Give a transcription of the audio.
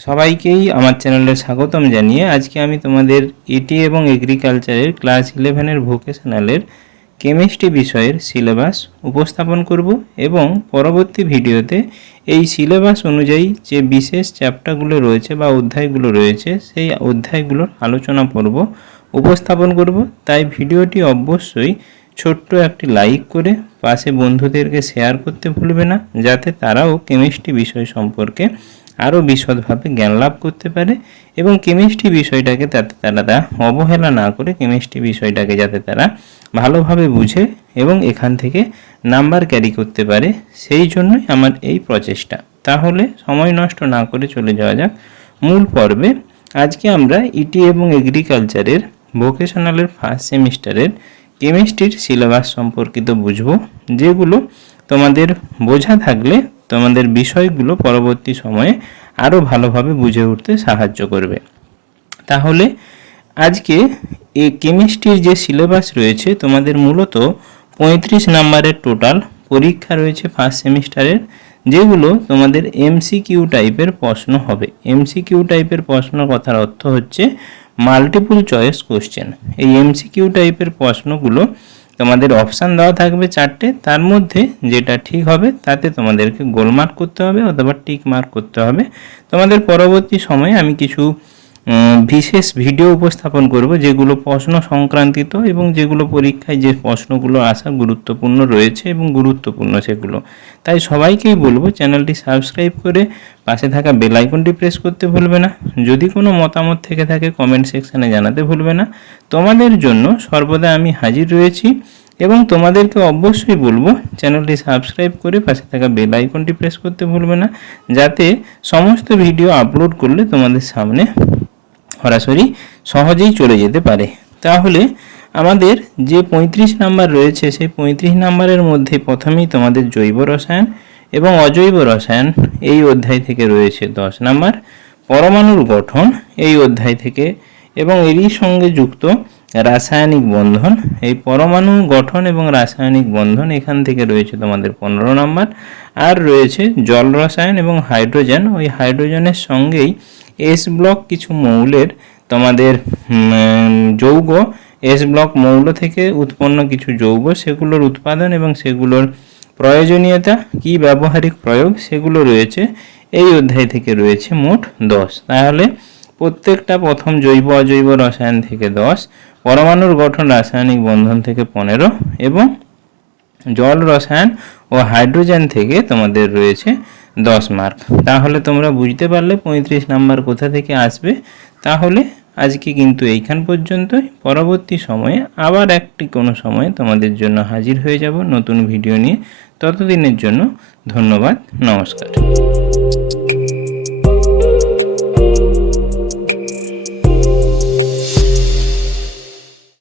সবাইকেই আমার চ্যানেলে স্বাগতম জানিয়ে আজকে আমি তোমাদের ইটি এবং এগ্রিকালচারের ক্লাস ইলেভেনের ভোকেশনালের কেমিস্ট্রি বিষয়ের সিলেবাস উপস্থাপন করব এবং পরবর্তী ভিডিওতে এই সিলেবাস অনুযায়ী যে বিশেষ চ্যাপ্টারগুলো রয়েছে বা অধ্যায়গুলো রয়েছে, সেই অধ্যায়গুলোর আলোচনা পর্ব উপস্থাপন করব। তাই ভিডিওটি অবশ্যই ছোট্ট একটি লাইক করে পাশে বন্ধুদেরকে শেয়ার করতে ভুলবে না, যাতে তারাও কেমিস্ট্রি বিষয় সম্পর্কে আরও বিশদভাবে জ্ঞান লাভ করতে পারে এবং কেমিস্ট্রি বিষয়টাকে যাতে তারা তা অবহেলা না করে কেমিস্ট্রি বিষয়টাকে যাতে তারা ভালোভাবে বুঝে এবং এখান থেকে নাম্বার ক্যারি করতে পারে, সেই জন্যই আমার এই প্রচেষ্টা। তাহলে সময় নষ্ট না করে চলে যাওয়া যাক মূল পর্বে। আজকে আমরা ইটি এবং এগ্রিকালচারের ভোকেশনালের ফার্স্ট সেমিস্টারের কেমিস্ট্রির সিলেবাস সম্পর্কিত বুঝব, যেগুলো তোমাদের বোঝা থাকলে তোমাদের বিষয়গুলো পরবর্তী সময়ে আরও ভালোভাবে বুঝে উঠতে সাহায্য করবে। তাহলে আজকে এ কেমিস্ট্রির যে সিলেবাস রয়েছে, তোমাদের মূলত পঁয়ত্রিশ নাম্বারের টোটাল পরীক্ষা রয়েছে ফার্স্ট সেমিস্টারের যেগুলো তোমাদের এমসিকিউ টাইপের প্রশ্ন হবে। এমসিকিউ টাইপের প্রশ্ন কথার অর্থ হচ্ছে মাল্টিপল চয়েস কোশ্চেন এই এমসিকিউ টাইপের প্রশ্নগুলো তোমাদের অপশান দেওয়া থাকবে চারটে। তার মধ্যে যেটা ঠিক হবে, তাতে তোমাদেরকে গোলমার্ক করতে হবে অথবা টিক মার্ক করতে হবে। তোমাদের পরবর্তী সময়ে আমি কিছু বিশেষ ভিডিও উপস্থাপন করব যেগুলো প্রশ্ন সংক্রান্তিত এবং যেগুলো পরীক্ষায় যে প্রশ্নগুলো আসা গুরুত্বপূর্ণ রয়েছে এবং গুরুত্বপূর্ণ সেগুলো। তাই সবাইকেই বলব চ্যানেলটি সাবস্ক্রাইব করে পাশে থাকা বেল আইকনটি প্রেস করতে ভুলবে না। যদি কোনো মতামত থেকে থাকে কমেন্ট সেকশানে জানাতে ভুলবে না। তোমাদের জন্য সর্বদা আমি হাজির রয়েছি এবং তোমাদেরকে অবশ্যই বলব চ্যানেলটি সাবস্ক্রাইব করে পাশে থাকা বেল আইকনটি প্রেস করতে ভুলবে না। যাতে সমস্ত ভিডিও আপলোড করলে তোমাদের সামনে সরাসরি সহজেই চলে যেতে পারে। তাহলে আমাদের যে পঁয়ত্রিশ নাম্বার রয়েছে, সেই পঁয়ত্রিশ নাম্বারের মধ্যে প্রথমেই তোমাদের জৈব রসায়ন এবং অজৈব রসায়ন এই অধ্যায় থেকে রয়েছে দশ নাম্বার। পরমাণুর গঠন এই অধ্যায় থেকে এবং এরই সঙ্গে যুক্ত রাসায়নিক বন্ধন। এই পরমাণু গঠন এবং রাসায়নিক বন্ধন এখান থেকে রয়েছে তোমাদের পনেরো নাম্বার। আর রয়েছে জল রসায়ন এবং হাইড্রোজেন। ওই হাইড্রোজেনের সঙ্গেই এস ব্লক কিছু মৌলের তোমাদের যৌগ এস ব্লক মৌল থেকে উৎপন্ন কিছু যৌগ, সেগুলোর উৎপাদন এবং সেগুলোর প্রয়োজনীয়তা, কি ব্যবহারিক প্রয়োগ, সেগুলো রয়েছে। এই অধ্যায় থেকে রয়েছে মোট দশ। তাহলে প্রত্যেকটা প্রথম জৈব অজৈব রসায়ন থেকে দশ, পরমাণুর গঠন রাসায়নিক বন্ধন থেকে পনেরো এবং জল রসায়ন ও হাইড্রোজেন থেকে তোমাদের রয়েছে দশ মার্ক তাহলে তোমরা বুঝতে পারলে পঁয়ত্রিশ নাম্বার কোথা থেকে আসবে। তাহলে আজকে কিন্তু এইখান পর্যন্তই। পরবর্তী সময়ে আবার একটি কোনো সময়ে তোমাদের জন্য হাজির হয়ে যাব নতুন ভিডিও নিয়ে। ততদিনের জন্য ধন্যবাদ, নমস্কার।